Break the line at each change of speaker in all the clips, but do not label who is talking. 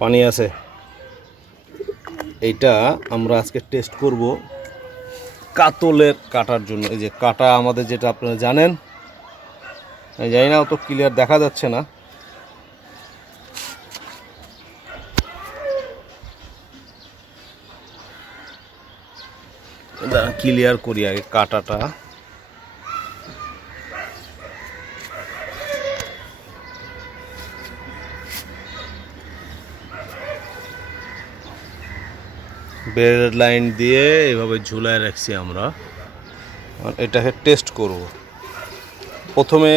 পানি আছে। এইটা আমরা আজকে টেস্ট করব কাতলের কাটার জন্য। এই যে কাটা আমাদের যেটা আপনারা জানেন জানি না, অত ক্লিয়ার দেখা যাচ্ছে না। ক্লিয়ার করি আগে কাটাটা। বেড লাইন দিয়ে এভাবে ঝুলায় রাখছি আমরা। এটাকে টেস্ট করব। প্রথমে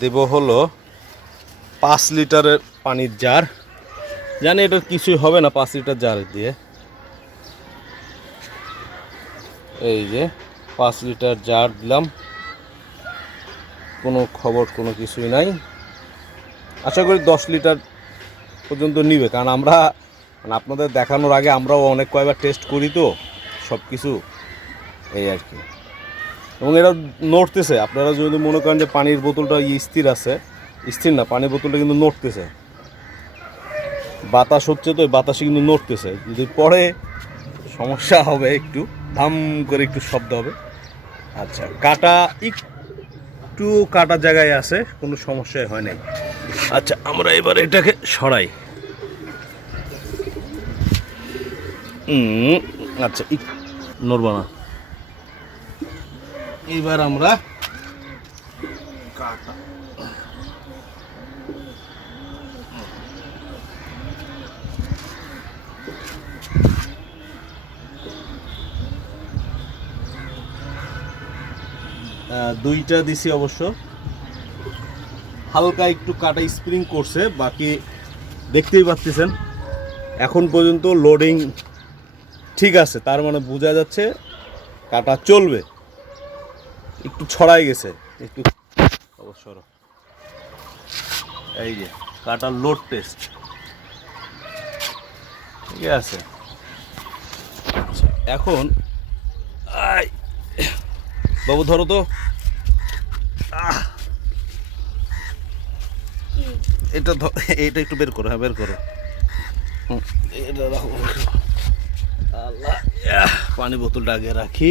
দেব হলো পাঁচ লিটারের পানির জার জানি এটা কিছুই হবে না পাঁচ লিটার জার দিয়ে। এই যে, পাঁচ লিটার জার দিলাম। কোনো খবর, কোনো কিছুই নাই। আশা করি দশ লিটার পর্যন্ত নিবে, কারণ আমরা মানে আপনাদের দেখানোর আগে আমরাও অনেক কয়েকবার টেস্ট করি তো সব কিছু এই আর কি। এবং এটা নড়তেছে, আপনারা যদি মনে করেন যে পানির বোতলটা স্থির আছে, স্থির না, পানির বোতলটা কিন্তু নড়তেছে। বাতাস হচ্ছে তো বাতাসে কিন্তু নড়তেছে। যদি পরে সমস্যা হবে একটু, ধাম করে একটু শব্দ হবে। আচ্ছা কাটা একটু কাটা জায়গায় আছে, কোনো সমস্যাই হয় নাই। আচ্ছা আমরা এবার এটাকে সরাই। আচ্ছা নড়বা না। এইবার আমরা দুইটা দিছি অবশ্য। হালকা একটু কাটা স্প্রিং করছে, বাকি দেখতেই পাচ্ছেন এখন পর্যন্ত লোডিং ঠিক আছে তার মানে বোঝা যাচ্ছে কাটা চলবে। একটু ছড়াই গেছে একটু অবশ্য এই যে কাটার লোড টেস্ট ঠিক আছে। আচ্ছা, এখন বাবু ধরো তো। এটা এটা একটু বের করো হ্যাঁ বের করো। এটা পানি বোতলটা আগে রাখি।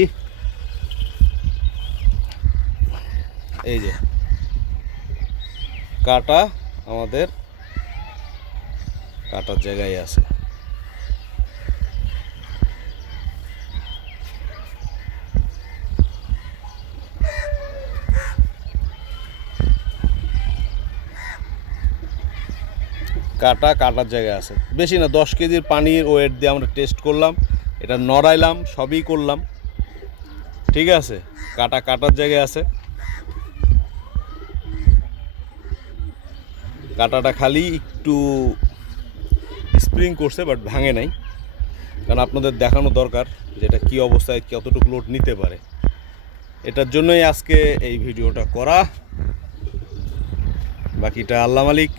এই যে। কাটা আমাদের কাটার জায়গায় আছে। কাটা কাটার জায়গায় আছে। বেশি না, দশ কেজির পানির ওয়েট দিয়ে আমরা টেস্ট করলাম। এটা নড়াইলাম, সবই করলাম। ঠিক আছে? কাটা কাটার জায়গায় আছে। কাটাটা খালি একটু স্প্রিং করছে, বাট ভাঙে নাই। কারণ আপনাদের দেখানো দরকার যেটা কি অবস্থায় কতটুকু লোড নিতে পারে। এটার জন্যই আজকে এই ভিডিওটা করা। বাকিটা আল্লাহ মালিক